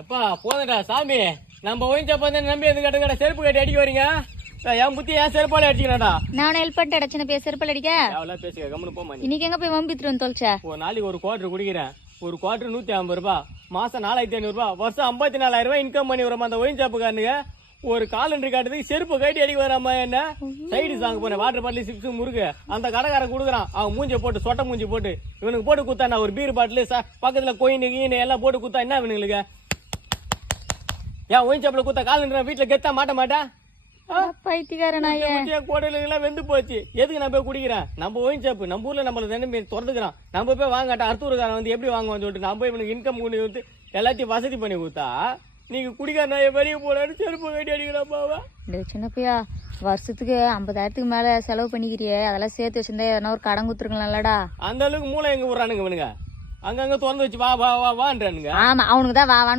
அப்பா போதடா சாமி, நம்ம ஒயின்சாப் வந்து நம்பி எது கட்ட செருப்பு கட்டி அடிக்க வரீங்க. என் புத்தி ஏன் செருப்பால அடிச்சுக்கணாடா. நானும் ஹெல்ப் பண்ணிட்டு அடிச்சு பேச செருப்பால் அடிக்க அவ்வளோ பேசுக கம்முன்னு போமா. இன்னைக்கு எங்க போய் வம்பித்துட்டு வந்து தொலைச்சா? ஒரு நாளைக்கு ஒரு குவார்டர் குடிக்கிறேன். ஒரு குவார்டர் 150 ரூபாய், மாசம் 4500 ரூபாய், வருஷம் 54,000 ரூபாய் இன்கம் பண்ணி வரோம். அந்த ஒயின்சாப்புக்காரனுங்க ஒரு காலண்டர் காட்டுறதுக்கு செருப்பு கட்டி அடிக்க வராம என்ன சைடு சாங்க போனேன். வாட்டர் பாட்டில் சிப்ஸ் முறுக்கு அந்த கடைக்காரன் கொடுக்குறான். அவன் மூஞ்சி போட்டு சொட்டை மூஞ்சி போட்டு இவனுக்கு போட்டு குத்தா ஒரு பீர் பாட்டில் பக்கத்துல கோயின் கீனு எல்லாம் போட்டு குத்தா என்ன இவனுங்களுக்கு? ஏன் ஒயின்சாப்பில் குத்த காலண்டர் வீட்டுல கெத்தா மாட்ட மாட்டேன். பைத்தியக்காரனாயே கோடையிலாம் வெந்து போச்சு. எதுக்கு நான் போய் குடிக்கிறேன்? நம்ம ஒயின்சாப்பு நம்ம ஊர்ல நம்மள தினமே திறந்துக்கிறான். நம்ம போய் வாங்காட்டா அர்த்தூர்காரன் வந்து எப்படி வாங்குவான்னு சொல்லிட்டு நம்ம போய் இவனுக்கு இன்கம் பண்ணி கொடுத்து எல்லாத்தையும் வசதி பண்ணி கொடுத்தா நீங்க குடிக்கார நான் வெளியே போனான்னு செருப்பு கட்டி அடிக்கிறாப்பாவா? சின்ன பையா, வருஷத்துக்கு 50,000க்கு மேல செலவு பண்ணிக்கிறியே, அதெல்லாம் சேர்த்து வச்சிருந்தா எதனா ஒரு கடன் கொடுத்துருக்கலாம்லடா. அந்த அளவுக்கு மூளை எங்க விடுறானுங்க இவனுங்க? அங்கங்க திறந்து வச்சு வா வா வா வான்றானுங்க. ஆமா, அவனுக்கு தான் வா வான்னு